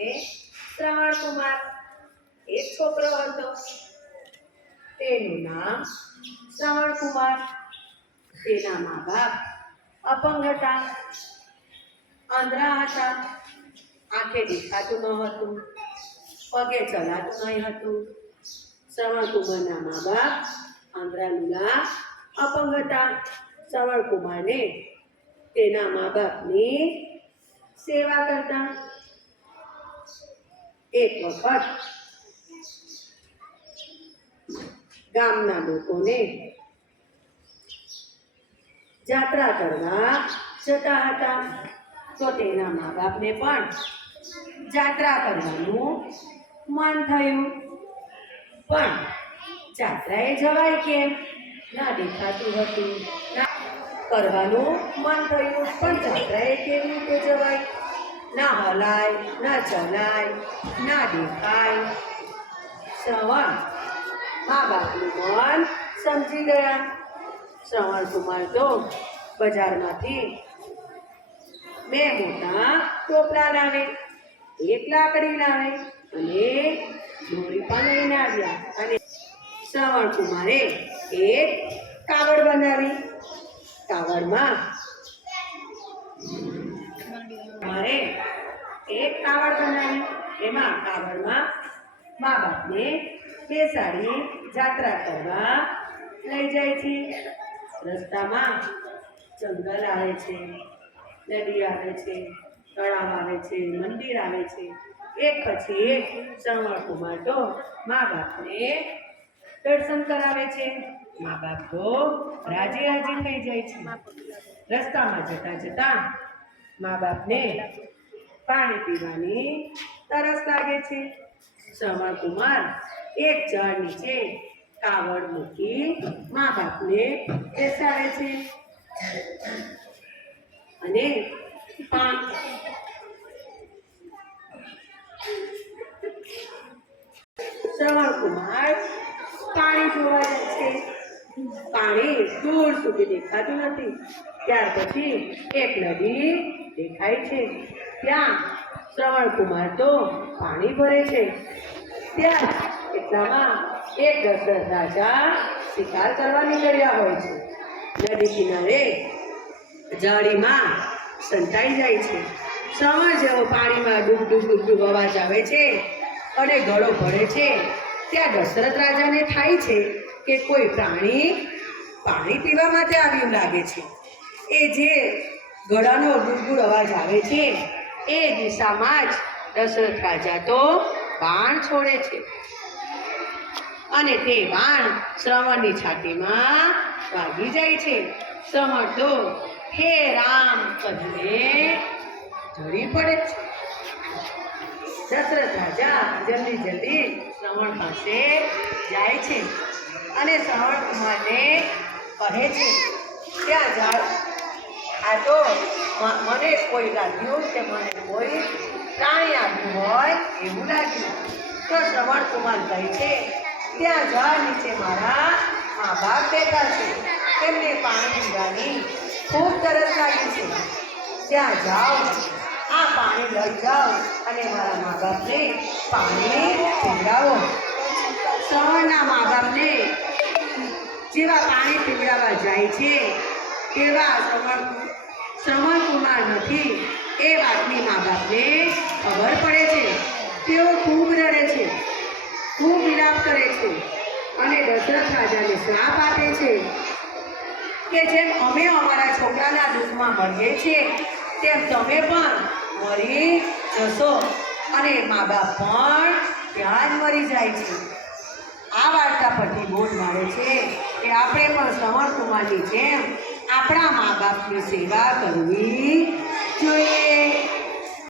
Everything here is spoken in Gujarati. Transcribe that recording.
કે શ્રવણ કુમાર એક છોકરો હતો, તેનું નામ શ્રવણ કુમાર. તેના મા બાપ અપંગ હતા, આંધળા હતા, આંખે દેખાતું ન હતું, પગે ચલાતું નહીં હતું. શ્રવણ કુમારના મા બાપ આંધળા લુલા અપંગ હતા. શ્રવણ કુમારને તેના મા બાપની સેવા કરતા. એક વખત ગામના લોકોને જાત્રા કરવા જતા હતા, તો તેના મા બાપને પણ જાત્રા કરવાનું મન થયું. પણ જાત્રાએ જવાય કેમ? ના દેખાતું હતું. ના કરવાનું મન થયું, પણ જાત્રાએ કેવી રીતે જવાય? ના હલાય, ના ચલાય, ના દેખાય. શ્રવણ મા બાપનું મન સમજી ગયા. શ્રવણ કુમાર તો બજારમાંથી બે મોટા ટોપલા લાવે, એક લાકડી લાવે અને દોરી પણ લઈને આવ્યા. અને શ્રવણ કુમારે એક કાવડ બનાવી. કાવડમાં મારે એક કાવડ બનાવી. એમાં કાવડમાં મા બાપને બેસાડી જાત્રા કરવા લઈ જાય છે. રસ્તામાં જંગલ આવે છે, નદી આવે છે, તળાવ આવે છે, મંદિર આવે છે. એક પછી એક શ્રવણ કુમાર તો મા બાપને દર્શન કરાવે છે. મા બાપ તો રાજી રાજી થઈ જાય છે. રસ્તામાં જતા જતા મા બાપને પાણી પીવાની તરસ લાગે છે. શ્રવણ કુમાર એક ઝાડ નીચે કાવડ મૂકી મા બાપને બેસાડે છે અને શ્રવણ કુમાર પાણી જોવા જાય છે. પાણી દૂર સુધી દેખાતું નથી. ત્યાર પછી એક નદી દેખાય છે. ત્યાં શ્રવણ કુમાર તો પાણી ભરે છે. ત્યાં એટલામાં એક દશરથ રાજા શિકાર કરવા નીકળ્યા હોય છે. નદી કિનારે જાળીમાં સંતાઈ જાય છે. શ્રવણ જેવો પાણીમાં ડૂબ ડૂબ ડૂબ ડૂબ અવાજ આવે છે અને ગળો ભરે છે. ત્યાં દશરથ રાજાને થાય છે કે કોઈ પ્રાણી પાણી પીવા માટે આવ્યું લાગે છે. એ જે ગળાનો ડૂબડૂબ અવાજ આવે છે એ દિશામાં જ દશરથ રાજા તો બાણ છોડે છે અને તે બાણ શ્રવણની છાતીમાં વાગી જાય છે. શ્રવણ તો હે રામ કહીને ઢળી પડે છે. દશરથ રાજા જલ્દી જલ્દી શ્રવણ પાસે જાય છે અને શ્રવણ કુમારને કહે છે, ત્યાં જાઓ, આ તો મને કોઈ લાગ્યું કે મને કોઈ પ્રાણી આવ્યું હોય એવું લાગ્યું. તો શ્રવણ કુમાર કહે છે, ત્યાં ઝાડ નીચે મારા મા બાપ બેઠા છે, તેમને પાણી પીવાની ખૂબ તરસ લાગી છે. ત્યાં જાઓ, આ પાણી લઈ જાઓ અને મારા મા બાપને પાણી પીવડાવો. શ્રવણના મા બાપને જેવા પાણી પીવડાવવા જાય છે તેવા શ્રવણ કુમાર નથી એ વાતની મા બાપને ખબર પડે છે. તેઓ ખૂબ રડે છે, ખૂબ વિલાપ કરે છે અને દશરથ રાજાને શ્રાપ આપે છે કે જેમ અમે અમારા છોકરાના દુઃખમાં મરીએ છીએ તેમ તમે પણ મરી જશો. અને મા બાપ પણ ત્યાં જ મરી જાય છે. આ વાર્તા પરથી બોધ મળે છે કે આપણે પણ શ્રવણ કુમારની જેમ આપણા મા બાપની સેવા કરવી જોઈએ.